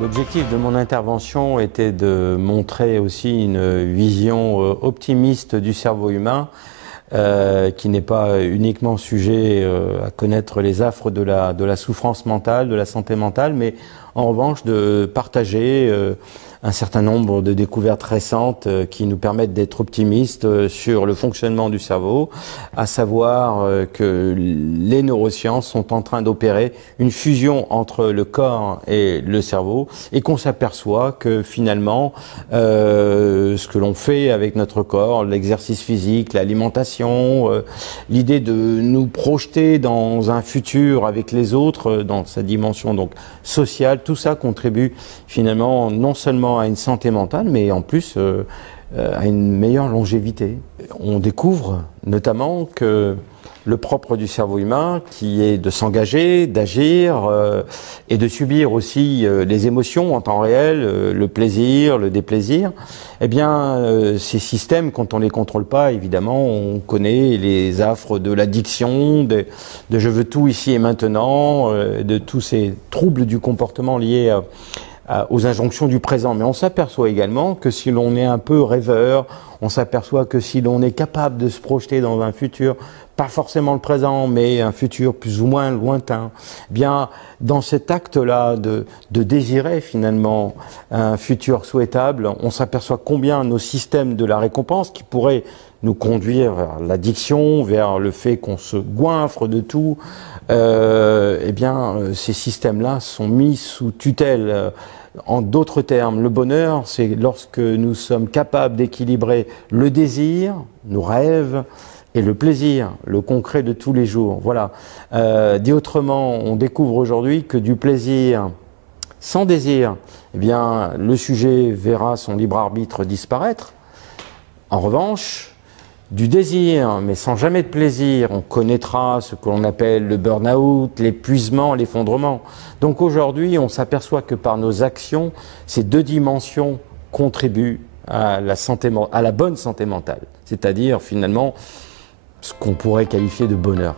L'objectif de mon intervention était de montrer aussi une vision optimiste du cerveau humain, qui n'est pas uniquement sujet à connaître les affres de la souffrance mentale, de la santé mentale, mais en revanche de partager un certain nombre de découvertes récentes qui nous permettent d'être optimistes sur le fonctionnement du cerveau, à savoir que les neurosciences sont en train d'opérer une fusion entre le corps et le cerveau et qu'on s'aperçoit que finalement ce que l'on fait avec notre corps, l'exercice physique, l'alimentation, l'idée de nous projeter dans un futur avec les autres, dans sa dimension donc sociale, tout ça contribue finalement non seulement à une santé mentale, mais en plus à une meilleure longévité. On découvre notamment que le propre du cerveau humain, qui est de s'engager, d'agir et de subir aussi les émotions en temps réel, le plaisir, le déplaisir, eh bien ces systèmes, quand on les contrôle pas, évidemment, on connaît les affres de l'addiction, de je veux tout ici et maintenant, de tous ces troubles du comportement liés aux injonctions du présent. Mais on s'aperçoit également que si l'on est un peu rêveur, on s'aperçoit que si l'on est capable de se projeter dans un futur, pas forcément le présent, mais un futur plus ou moins lointain, eh bien, dans cet acte-là de désirer finalement un futur souhaitable, on s'aperçoit combien nos systèmes de la récompense, qui pourraient nous conduire vers l'addiction, vers le fait qu'on se goinfre de tout, eh bien, ces systèmes-là sont mis sous tutelle. En d'autres termes, le bonheur, c'est lorsque nous sommes capables d'équilibrer le désir, nos rêves, et le plaisir, le concret de tous les jours. Voilà. Dit autrement, on découvre aujourd'hui que du plaisir sans désir, eh bien, le sujet verra son libre arbitre disparaître. En revanche, du désir, mais sans jamais de plaisir, on connaîtra ce que l'on appelle le burn-out, l'épuisement, l'effondrement. Donc aujourd'hui, on s'aperçoit que par nos actions, ces deux dimensions contribuent à la bonne santé mentale. C'est-à-dire, finalement, ce qu'on pourrait qualifier de bonheur.